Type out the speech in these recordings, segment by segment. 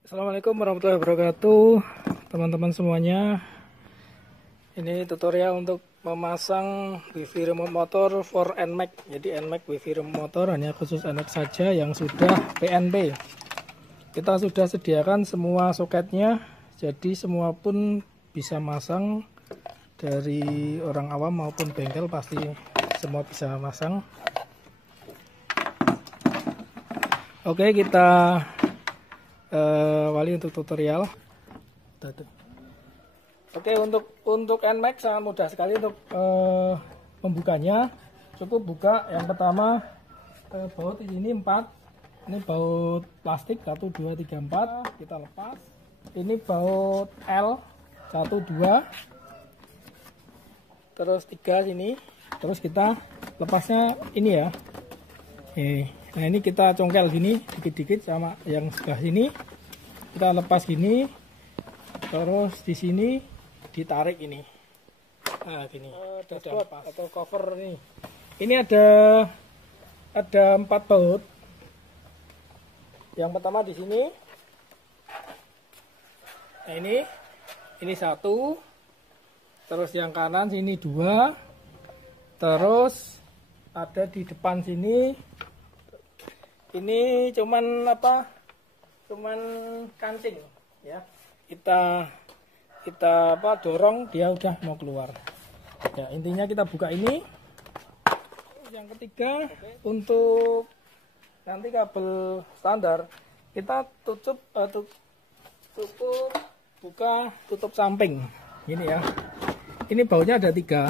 Assalamualaikum warahmatullahi wabarakatuh, teman-teman semuanya. Ini tutorial untuk memasang wifi remote motor for NMAX. Jadi NMAX wifi remote motor hanya khusus NMAX saja yang sudah PNP. Kita sudah sediakan semua soketnya, jadi semua pun bisa masang, dari orang awam maupun bengkel pasti semua bisa masang. Oke, kita awali untuk tutorial. Oke, untuk NMAX sangat mudah sekali untuk membukanya. Cukup buka yang pertama baut di sini 4. Ini baut plastik 1 2 3 4. Kita lepas. Ini baut L 1 2. Terus 3 sini. Terus kita lepasnya ini ya. Nah, ini kita congkel gini dikit-dikit sama yang sebelah sini. Kita lepas gini. Terus di sini ditarik ini. Nah, gini. Dashboard atau cover nih. Ini ada 4 baut. Yang pertama di sini. Nah, ini 1. Terus yang kanan sini 2. Terus ada di depan sini. Ini cuman kancing ya. Kita dorong, dia udah mau keluar. Ya, intinya kita buka ini. Yang ketiga, untuk nanti kabel standar kita buka tutup samping. Ini ya. Ini bautnya ada 3.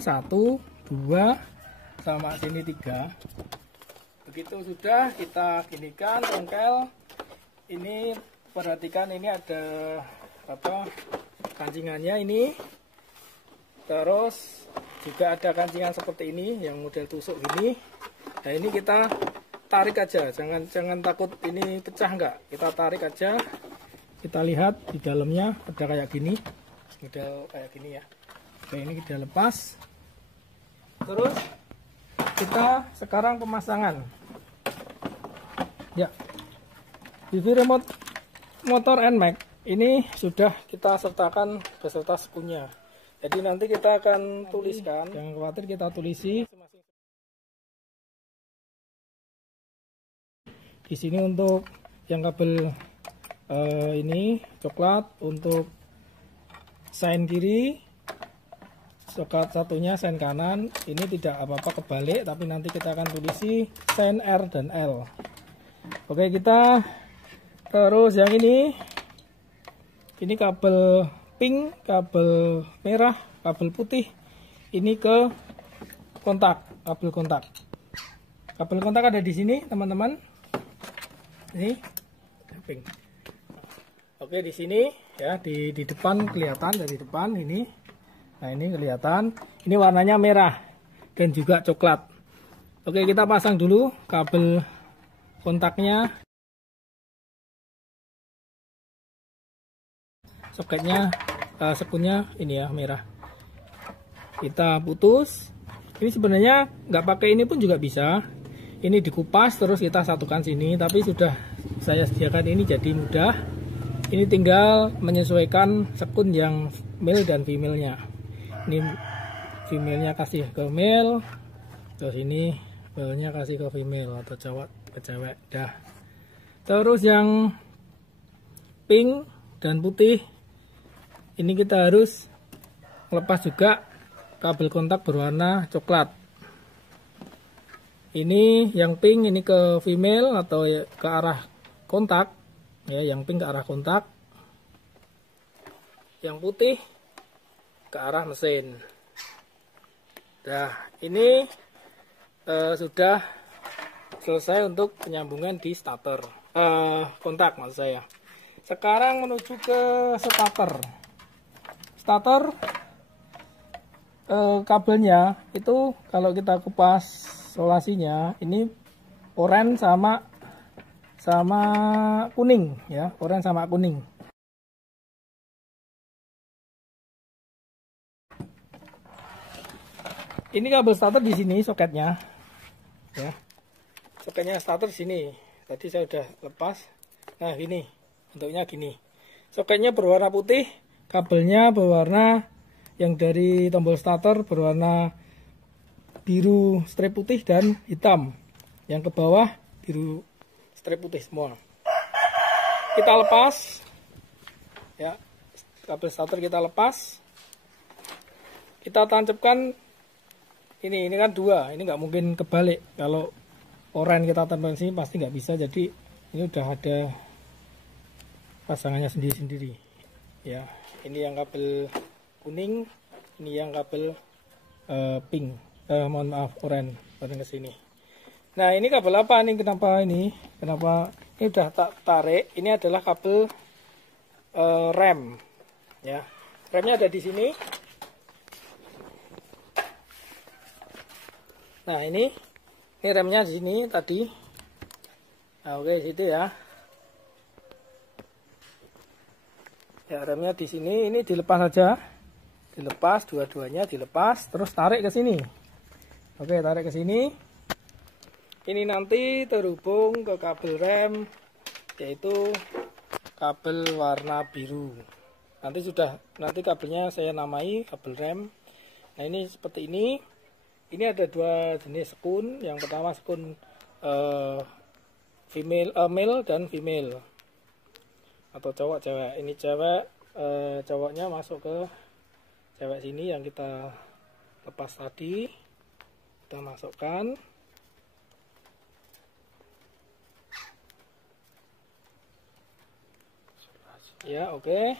1, 2, sama sini 3. Begitu sudah kita ginikan congkel. Ini perhatikan, ini ada kancingannya ini. Terus juga ada kancingan seperti ini yang model tusuk gini. Nah, ini kita tarik aja, jangan takut ini pecah, enggak. Kita tarik aja. Kita lihat di dalamnya ada kayak gini, model kayak gini ya. Oke, ini kita lepas. Terus kita sekarang pemasangan. Ya, wifi remote motor NMAX ini sudah kita sertakan beserta spunya. Jadi nanti kita akan tuliskan, jangan khawatir, kita tulisi di sini untuk yang kabel ini coklat, untuk sein kiri, soket satunya sein kanan. Ini tidak apa-apa kebalik, tapi nanti kita akan tulisi sein R dan L. Oke, kita terus yang ini kabel pink, kabel merah, kabel putih. Ini ke kontak, kabel kontak. Kabel kontak ada di sini, teman-teman. Ini pink. Oke, di sini ya, di depan kelihatan, dari depan ini. Nah, ini kelihatan. Ini warnanya merah dan juga coklat. Oke, kita pasang dulu kabel kontaknya, soketnya, sekunnya ini ya, merah. Kita putus. Ini sebenarnya nggak pakai ini pun juga bisa. Ini dikupas terus kita satukan sini, tapi sudah saya sediakan ini jadi mudah. Ini tinggal menyesuaikan sekun yang male dan female-nya. Ini female-nya kasih ke male, terus ini male-nya kasih ke female atau cowok ke cewek. Dah. Terus yang pink dan putih ini kita harus lepas juga kabel kontak berwarna coklat. Ini yang pink ini ke female atau ke arah kontak ya, yang pink ke arah kontak, yang putih ke arah mesin. Nah, ini sudah selesai untuk penyambungan di starter, kontak maksud saya. Sekarang menuju ke starter. Kabelnya itu kalau kita kupas solasinya, ini oranye sama kuning ya, oranye sama kuning. Ini kabel starter di sini soketnya ya. Soketnya starter di sini. Tadi saya udah lepas. Nah, gini. bentuknya gini. Soketnya berwarna putih, kabelnya berwarna yang dari tombol starter berwarna biru strip putih dan hitam. Yang ke bawah biru strip putih semua. Kita lepas ya, kabel starter kita lepas, kita tancapkan ini kan dua, ini nggak mungkin kebalik. Kalau oren kita tempel sini pasti nggak bisa, jadi ini udah ada pasangannya sendiri-sendiri ya. Ini yang kabel kuning, ini yang kabel pink, mohon maaf, oren ke sini. Nah, ini kabel apa nih? Kenapa ini udah tak tarik? Ini adalah kabel rem ya. Remnya ada di sini. Nah, ini remnya di sini tadi. Nah, oke, situ ya. Ya, remnya di sini. Ini dilepas saja. Dilepas, dua-duanya dilepas, terus tarik ke sini. Oke, tarik ke sini. Ini nanti terhubung ke kabel rem, yaitu kabel warna biru. Nanti kabelnya saya namai kabel rem. Nah, ini seperti ini. Ini ada dua jenis sekun. Yang pertama sekun male dan female, atau cowok cewek. Ini cewek, cowoknya masuk ke cewek sini yang kita lepas tadi. Kita masukkan. Ya, oke.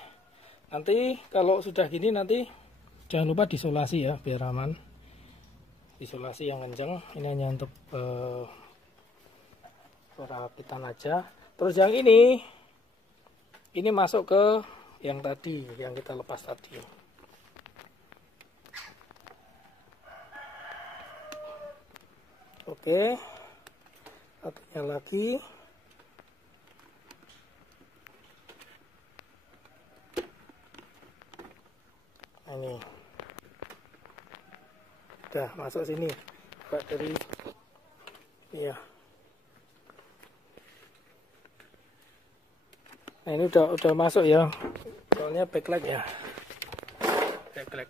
Nanti kalau sudah gini, nanti jangan lupa disolasi ya, biar aman. Isolasi yang kenceng. Ini hanya untuk perapitan aja. Terus yang ini masuk ke yang tadi, yang kita lepas tadi. Oke, satunya lagi. Ini udah masuk sini, buka dari ya. Nah, ini udah masuk ya, soalnya backlight ya, backlight.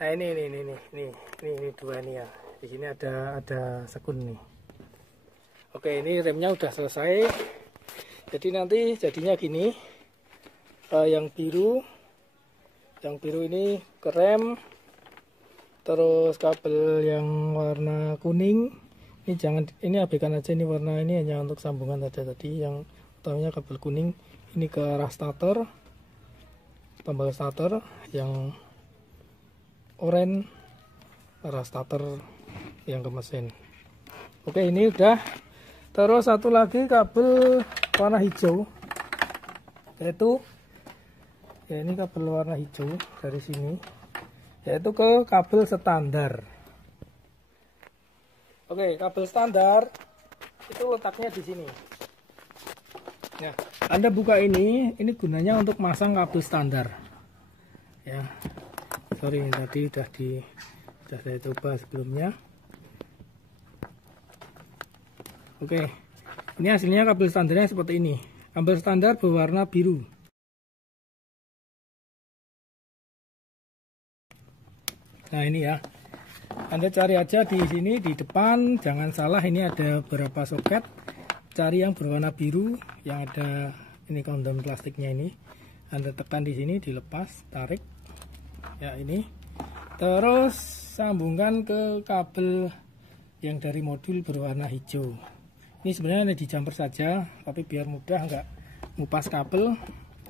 Nah, ini dua nih ya. Di sini ada sekun nih. Oke, ini remnya udah selesai. Jadi nanti jadinya gini. Yang biru ini ke rem. Terus kabel yang warna kuning ini abaikan aja, ini warna ini hanya untuk sambungan saja tadi. Yang utamanya kabel kuning ini ke arah starter, tombol starter. Yang oranye arah starter yang ke mesin. Oke, ini udah. Terus satu lagi kabel warna hijau, yaitu ya, ini kabel warna hijau dari sini, yaitu ke kabel standar. Oke, kabel standar itu letaknya di sini. Nah, Anda buka ini gunanya untuk masang kabel standar. Ya, sorry, tadi sudah saya coba sebelumnya. Oke, ini hasilnya kabel standarnya seperti ini. Kabel standar berwarna biru. Nah, ini ya. Anda cari aja di sini di depan, jangan salah, ini ada beberapa soket. Cari yang berwarna biru, yang ada ini kondom plastiknya ini. Anda tekan di sini, dilepas, tarik. Ya, ini. Terus sambungkan ke kabel yang dari modul berwarna hijau. Ini sebenarnya ada di jumper saja, tapi biar mudah nggak ngupas kabel,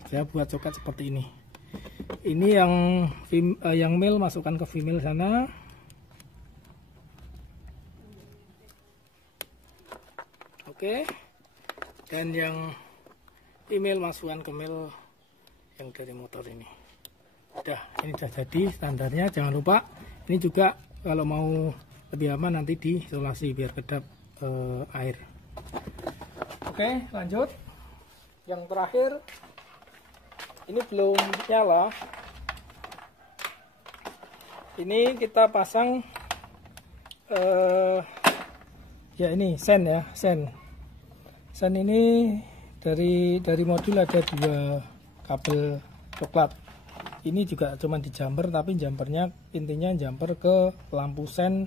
saya buat soket seperti ini. Ini yang male masukkan ke female sana. Oke. Dan yang female masukkan ke male yang dari motor ini. Udah, ini sudah jadi standarnya. Jangan lupa, ini juga kalau mau lebih aman nanti diisolasi biar kedap air. Oke, lanjut. Yang terakhir, ini belum nyala. Ini kita pasang ya, ini sen ya, sen ini dari modul ada 2 kabel coklat. Ini juga cuman di jumper, tapi jumpernya intinya jumper ke lampu sen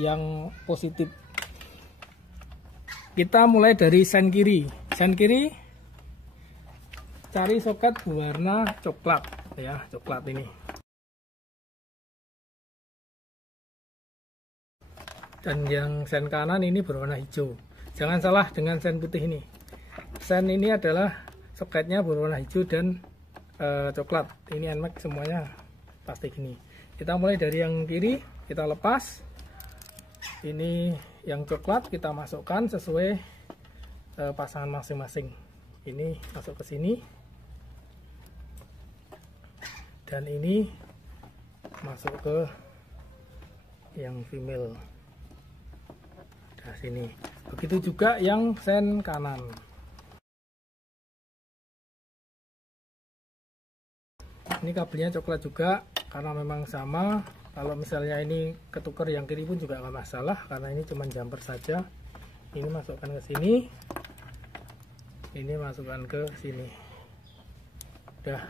yang positif. Kita mulai dari sen kiri. Sen kiri cari soket berwarna coklat ya, coklat ini. Dan yang sen kanan ini berwarna hijau. Jangan salah dengan sen putih ini. Sen ini adalah soketnya berwarna hijau dan coklat. Ini NMAX semuanya pasti gini. Kita mulai dari yang kiri, kita lepas. Ini yang coklat kita masukkan sesuai pasangan masing-masing. Ini masuk ke sini. Dan ini masuk ke yang female. Nah, sini. Begitu juga yang sen kanan. Ini kabelnya coklat juga karena memang sama. Kalau misalnya ini ketukar yang kiri pun juga nggak masalah karena ini cuma jumper saja. Ini masukkan ke sini, ini masukkan ke sini. Udah.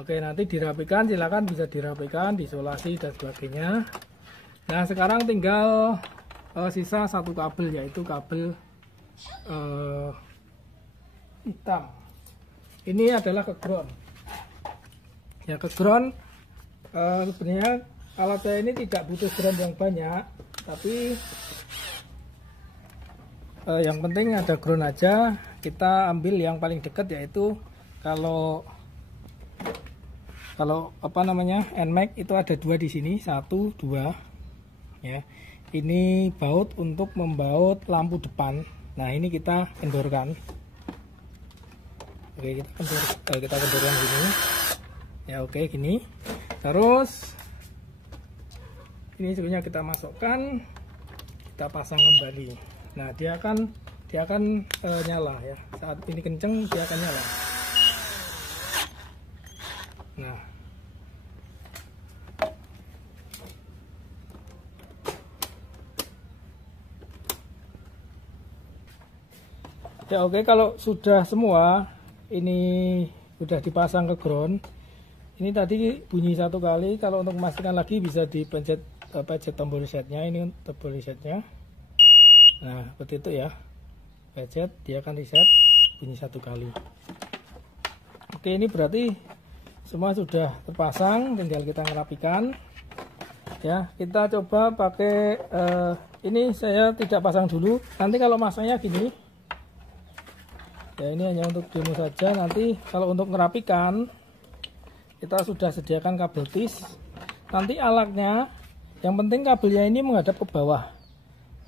Oke, nanti dirapikan, silakan bisa dirapikan, diisolasi dan sebagainya. Nah, sekarang tinggal sisa 1 kabel, yaitu kabel hitam. Ini adalah ke ground. Ya, ke ground sebenarnya alat saya ini tidak butuh ground yang banyak, tapi yang penting ada ground aja. Kita ambil yang paling dekat, yaitu kalau apa namanya NMAX itu ada 2 di sini, 1, 2 ya. Ini baut untuk membaut lampu depan. Nah, ini kita kendorkan. Oke, kita kendorkan gini. Ya, oke, gini. Terus ini sebenarnya kita masukkan, kita pasang kembali. Nah, dia akan nyala ya. Saat ini kenceng dia akan nyala. Nah, ya oke, kalau sudah semua ini sudah dipasang ke ground. Ini tadi bunyi 1 kali. Kalau untuk memastikan lagi bisa dipencet tombol resetnya. Ini tombol resetnya. Nah, seperti itu ya. Pencet, dia akan reset, bunyi 1 kali. Oke, ini berarti semua sudah terpasang, tinggal kita ngerapikan. Ya, kita coba pakai ini saya tidak pasang dulu. Nanti kalau masangnya gini. Ya, ini hanya untuk demo saja. Nanti kalau untuk ngerapikan, kita sudah sediakan kabel tis. Nanti alatnya, yang penting kabelnya ini menghadap ke bawah.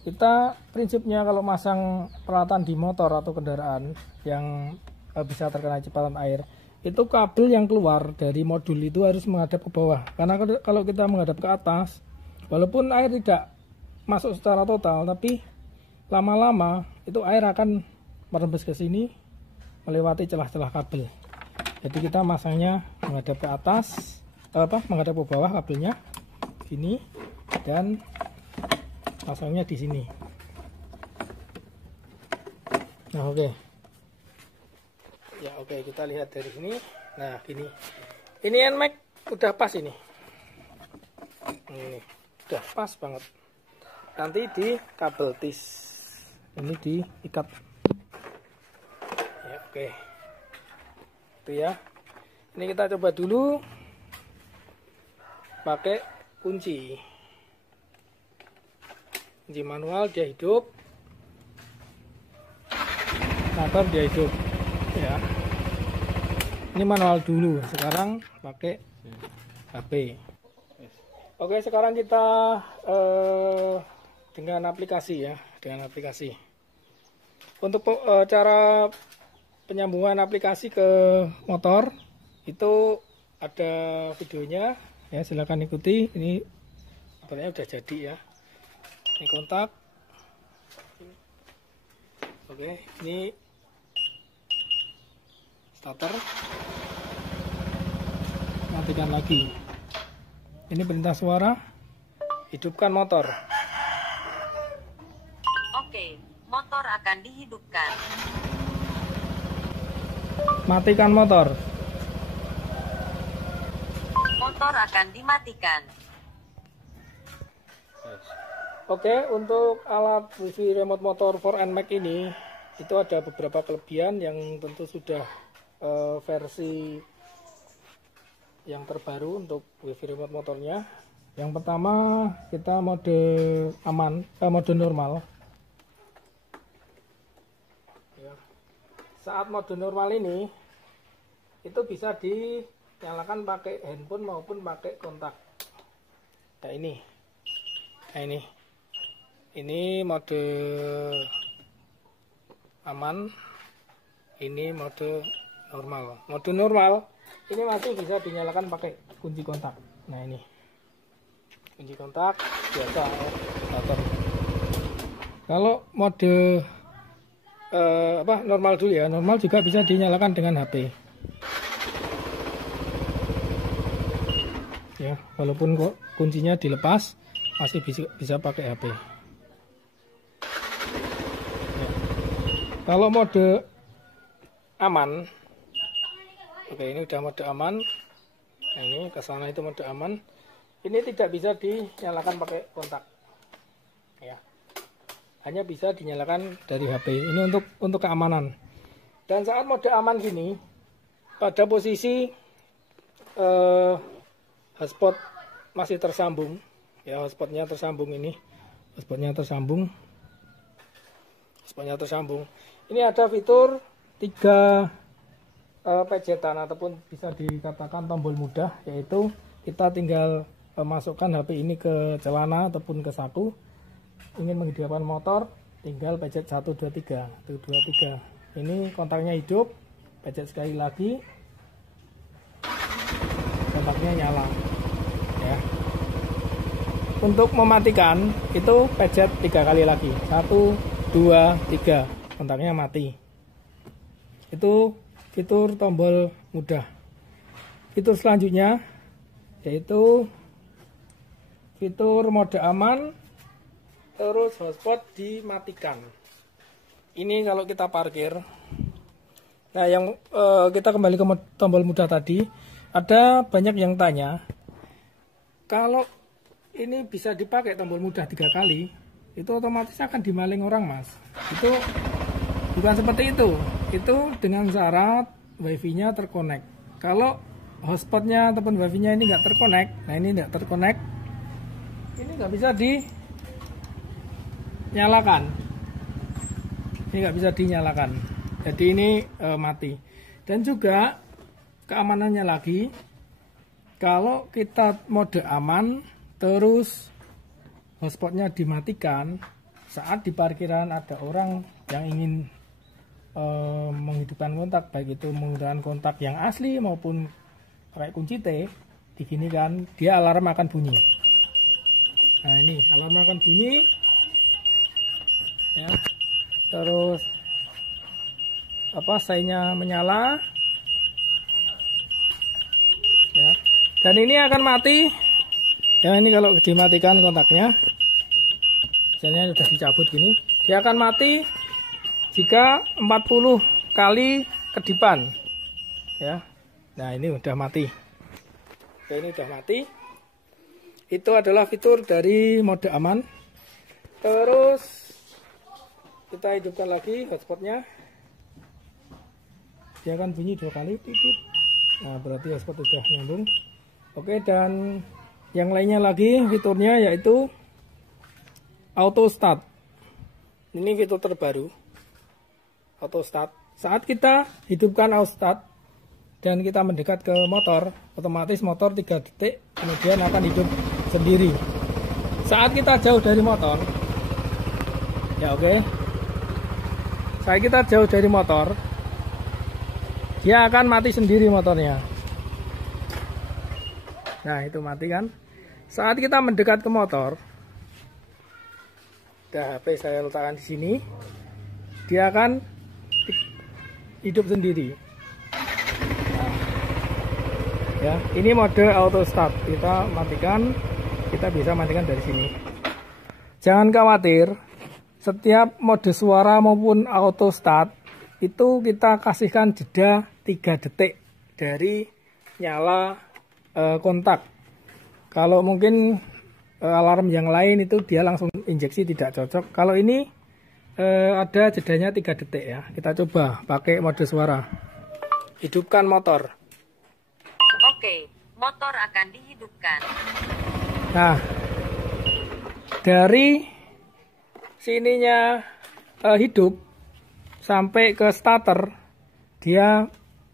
Kita prinsipnya kalau masang peralatan di motor atau kendaraan yang bisa terkena cipratan air, itu kabel yang keluar dari modul itu harus menghadap ke bawah. Karena kalau kita menghadap ke atas, walaupun air tidak masuk secara total, tapi lama-lama itu air akan merembes ke sini melewati celah-celah kabel. Jadi kita masangnya menghadap ke atas, menghadap ke bawah kabelnya sini, dan pasangnya di sini. Nah, oke. Ya, oke, kita lihat dari sini. Nah, gini. Ini NMAX udah pas ini. Ini udah pas banget. Nanti di kabel tis ini diikat. Ya, oke. Itu ya. Ini kita coba dulu pakai kunci manual, dia hidup. Motor dia hidup ya. Ini manual dulu, sekarang pakai HP. Oke, sekarang kita dengan aplikasi ya, dengan aplikasi. Untuk cara penyambungan aplikasi ke motor itu ada videonya ya, silahkan ikuti. Ini sebenarnya udah jadi ya. Ini kontak. Oke, ini starter. Matikan lagi. Ini perintah suara. Hidupkan motor. Oke, motor akan dihidupkan. Matikan motor. Motor akan dimatikan. Oke, untuk alat wifi remote motor 4NMAX ini itu ada beberapa kelebihan yang tentu sudah versi yang terbaru untuk wifi remote motornya. Yang pertama, kita mode aman, mode normal. Ya. Saat mode normal ini itu bisa dinyalakan pakai handphone maupun pakai kontak. Nah ini, ini mode aman, ini mode normal. Mode normal ini masih bisa dinyalakan pakai kunci kontak. Nah ini kunci kontak biasa button. Kalau mode normal dulu ya, normal juga bisa dinyalakan dengan HP. Ya, walaupun kok kuncinya dilepas masih bisa pakai HP. Kalau mode aman, oke ini udah mode aman. Nah ini ke sana itu mode aman. Ini tidak bisa dinyalakan pakai kontak. Ya. Hanya bisa dinyalakan dari HP. Ini untuk keamanan. Dan saat mode aman gini, pada posisi hotspot masih tersambung, ya hotspotnya tersambung ini, hotspotnya tersambung. Ini ada fitur 3 pejetan ataupun bisa dikatakan tombol mudah, yaitu kita tinggal masukkan HP ini ke celana ataupun ke saku. Ingin menghidupkan motor, tinggal pencet 1 2 3. 1 2 3. Ini kontaknya hidup, pencet sekali lagi. Kontaknya nyala. Ya. Untuk mematikan itu pencet 3 kali lagi. 1 2 3. Kontaknya mati. Itu fitur tombol mudah. Fitur selanjutnya yaitu fitur mode aman, terus hotspot dimatikan. Ini kalau kita parkir. Nah, yang kita kembali ke tombol mudah tadi, ada banyak yang tanya, kalau ini bisa dipakai tombol mudah 3 kali, itu otomatis akan dimaling orang, Mas. Itu bukan seperti itu. Itu dengan syarat wifi-nya terkonek. Kalau hotspotnya ataupun wifi-nya ini nggak terkonek, nah ini nggak terkonek, ini nggak bisa dinyalakan. Ini nggak bisa dinyalakan. Jadi ini mati. Dan juga keamanannya lagi, kalau kita mode aman, terus hotspotnya dimatikan, saat di parkiran ada orang yang ingin menghidupkan kontak, baik itu menggunakan kontak yang asli maupun pakai kunci T, diginikan, dia alarm akan bunyi. Nah ini alarm akan bunyi, ya. Terus sainya menyala, ya. Dan ini akan mati. Ya ini kalau dimatikan kontaknya, misalnya sudah dicabut gini, dia akan mati jika 40 kali kedipan, ya. Nah ini udah mati. Oke, ini udah mati. Itu adalah fitur dari mode aman. Terus kita hidupkan lagi hotspotnya, dia akan bunyi 2 kali titit. Nah berarti hotspot sudah nyambung. Oke, dan yang lainnya lagi fiturnya yaitu auto start. Ini fitur terbaru, auto start. Saat kita hidupkan auto start dan kita mendekat ke motor, otomatis motor 3 detik kemudian akan hidup sendiri. Saat kita jauh dari motor, ya oke, saat kita jauh dari motor, dia akan mati sendiri motornya. Nah itu mati kan. Saat kita mendekat ke motor, HP saya letakkan di sini, dia akan hidup sendiri. Nah, ya ini mode auto start. Kita matikan, kita bisa matikan dari sini. Jangan khawatir, setiap mode suara maupun auto start itu kita kasihkan jeda 3 detik dari nyala kontak. Kalau mungkin alarm yang lain itu dia langsung injeksi, tidak cocok. Kalau ini ada jedanya 3 detik ya. Kita coba pakai mode suara. Hidupkan motor. Oke, motor akan dihidupkan. Nah, dari sininya hidup sampai ke starter dia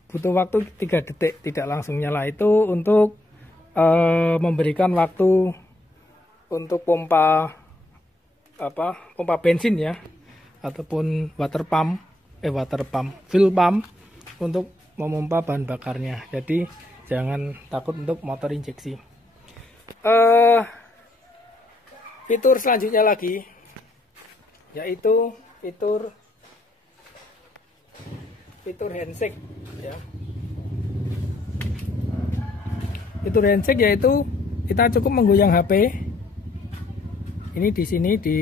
butuh waktu 3 detik, tidak langsung nyala. Itu untuk memberikan waktu untuk pompa bensin ya, ataupun fuel pump untuk memompa bahan bakarnya. Jadi jangan takut untuk motor injeksi. Fitur selanjutnya lagi yaitu fitur handshake ya. Fitur handshake yaitu kita cukup menggoyang HP. Ini di sini di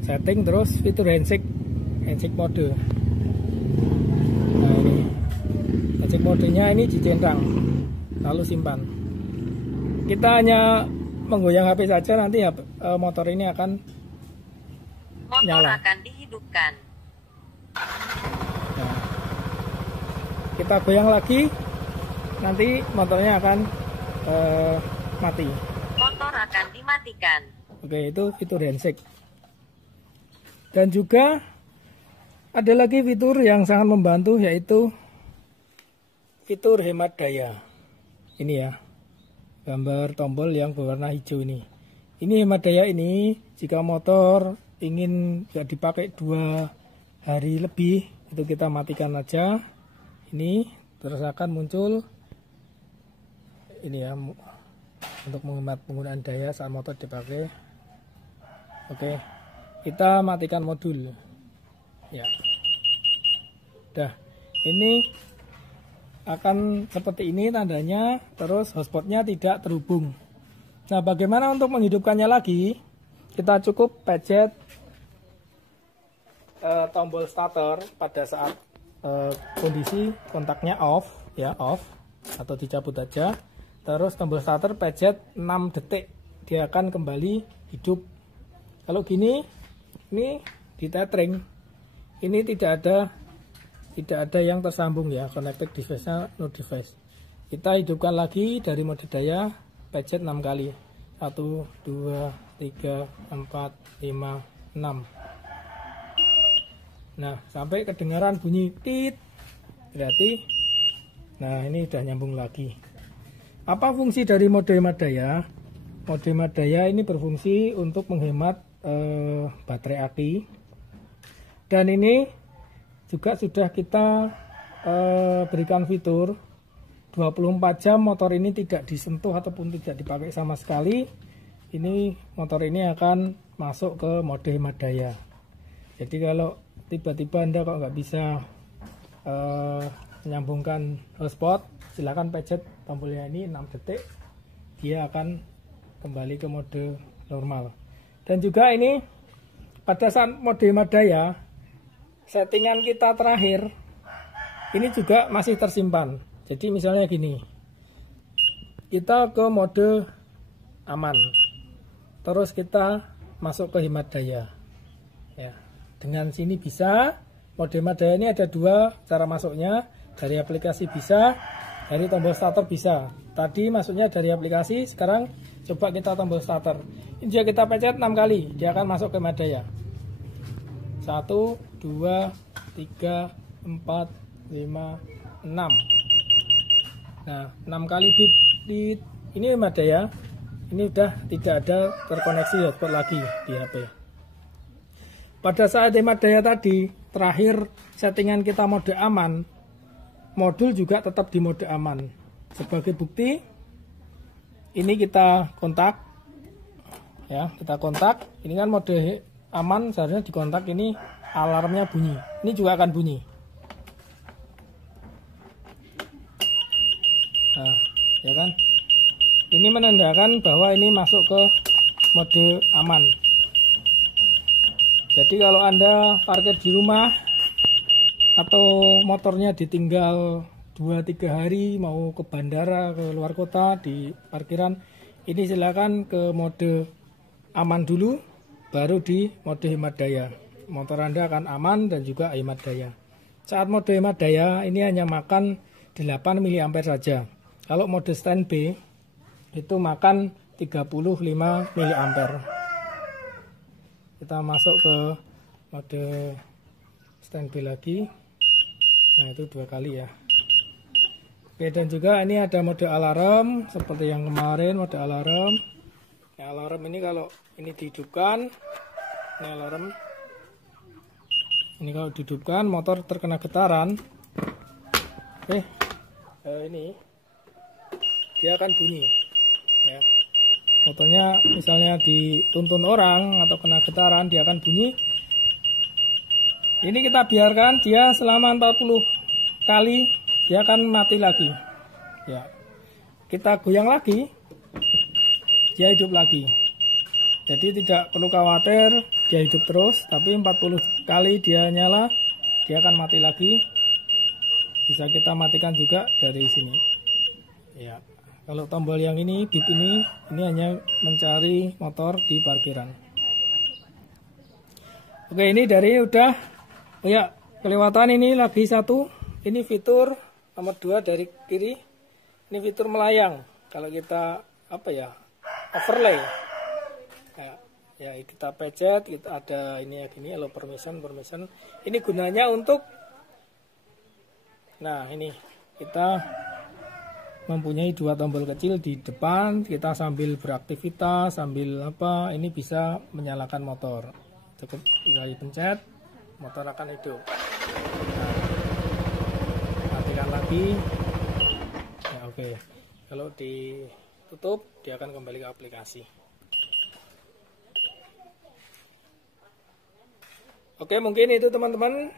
setting, terus fitur handshake mode. Nah, ini handshake modenya ini dicentang lalu simpan. Kita hanya menggoyang HP saja, nanti motor ini akan nyala. Akan dihidupkan. Nah, kita goyang lagi, nanti motornya akan mati. Motor akan dimatikan. Oke, itu fitur handshake. Dan juga ada lagi fitur yang sangat membantu, yaitu fitur hemat daya. Ini ya, gambar tombol yang berwarna hijau ini. Ini hemat daya ini, jika motor ingin tidak dipakai 2 hari lebih, itu kita matikan aja. Ini terus akan muncul ini ya, untuk menghemat penggunaan daya saat motor dipakai. Oke, kita matikan modul ya. Dah, ini akan seperti ini tandanya, terus hotspotnya tidak terhubung. Nah, bagaimana untuk menghidupkannya lagi? Kita cukup pencet tombol starter pada saat kondisi kontaknya off ya, off atau dicabut aja. Terus tombol starter pencet 6 detik, dia akan kembali hidup. Kalau gini, ini di tethering, ini tidak ada yang tersambung ya, connected device-nya no device. Kita hidupkan lagi dari mode daya, pencet 6 kali. 1, 2, 3, 4, 5, 6. Nah, sampai kedengaran bunyi tit. Berarti, nah ini udah nyambung lagi. Apa fungsi dari mode hemat daya? Mode hemat daya ini berfungsi untuk menghemat baterai aki. Dan ini juga sudah kita berikan fitur 24 jam motor ini tidak disentuh ataupun tidak dipakai sama sekali. Ini motor ini akan masuk ke mode hemat daya. Jadi kalau tiba-tiba Anda kok nggak bisa menyambungkan hotspot, silakan pencet tombolnya ini 6 detik, dia akan kembali ke mode normal. Dan juga ini pada saat mode hemat daya, settingan kita terakhir ini juga masih tersimpan. Jadi misalnya gini, kita ke mode aman, terus kita masuk ke hemat daya ya. Dengan sini bisa, mode hemat daya ini ada 2 cara masuknya, dari aplikasi bisa, dari tombol starter bisa. Tadi masuknya dari aplikasi, sekarang coba kita tombol starter. Ini juga kita pencet 6 kali, dia akan masuk ke hemat daya. 1, 2, 3, 4, 5, 6. Nah, 6 kali bip. Ini hemat daya. Ini udah tidak ada terkoneksi hotspot lagi di HP. Pada saat hemat daya tadi, terakhir settingan kita mode aman, modul juga tetap di mode aman. Sebagai bukti, ini kita kontak. Ya, kita kontak. Ini kan mode aman, seharusnya di kontak ini alarmnya bunyi. Ini juga akan bunyi. Nah, ya kan? Ini menandakan bahwa ini masuk ke mode aman. Jadi kalau Anda parkir di rumah, atau motornya ditinggal 2-3 hari mau ke bandara, ke luar kota, di parkiran, ini silakan ke mode aman dulu, baru di mode hemat daya. Motor Anda akan aman dan juga hemat daya. Saat mode hemat daya ini hanya makan 8 mA saja. Kalau mode standby itu makan 35 mA. Kita masuk ke mode standby lagi. Nah, itu 2 kali ya. Oke, dan juga ini ada mode alarm seperti yang kemarin, mode alarm. Nah, alarm ini kalau ini dihidupkan, ini alarm. Ini kalau dihidupkan motor terkena getaran. Oke. Ini dia akan bunyi. Ya. Motornya misalnya dituntun orang atau kena getaran, dia akan bunyi. Ini kita biarkan dia selama 40 kali, dia akan mati lagi. Ya. Kita goyang lagi, dia hidup lagi. Jadi tidak perlu khawatir dia hidup terus, tapi 40 kali dia nyala, dia akan mati lagi. Bisa kita matikan juga dari sini. Ya. Kalau tombol yang ini, beep ini hanya mencari motor di parkiran. Oke, ini dari udah. Oh ya, kelewatan ini lagi satu. Ini fitur nomor 2 dari kiri. Ini fitur melayang. Kalau kita overlay. Ya, kita pencet, kita ada ini ya gini, allow permission. Ini gunanya untuk, nah ini kita mempunyai 2 tombol kecil di depan, kita sambil beraktivitas, sambil ini bisa menyalakan motor. Cukup sekali pencet, motor akan hidup. Nah, matikan lagi. Ya, oke. Kalau ditutup, dia akan kembali ke aplikasi. Oke, mungkin itu teman-teman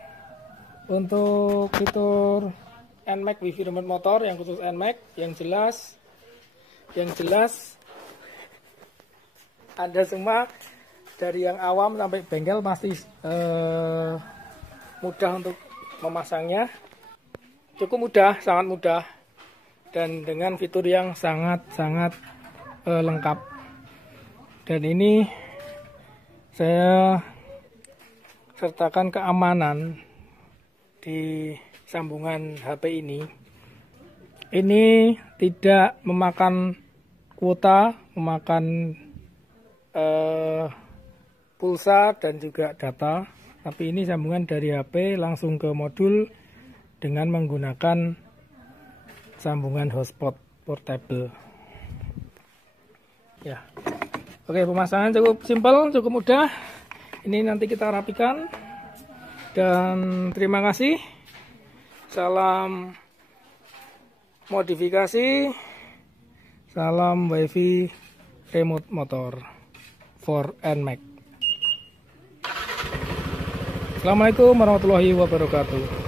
untuk fitur NMAX Wifi Remote Motor yang khusus NMAX. Yang jelas Anda semua dari yang awam sampai bengkel pasti mudah untuk memasangnya. Cukup mudah, sangat mudah, dan dengan fitur yang sangat lengkap. Dan ini saya sertakan keamanan di sambungan HP ini. Ini tidak memakan kuota, memakan pulsa dan juga data, tapi ini sambungan dari HP langsung ke modul dengan menggunakan sambungan hotspot portable. Ya, oke, pemasangan cukup simpel, cukup mudah. Ini nanti kita rapikan. Dan terima kasih. Salam modifikasi. Salam Wifi Remote Motor for NMAX. Assalamualaikum warahmatullahi wabarakatuh.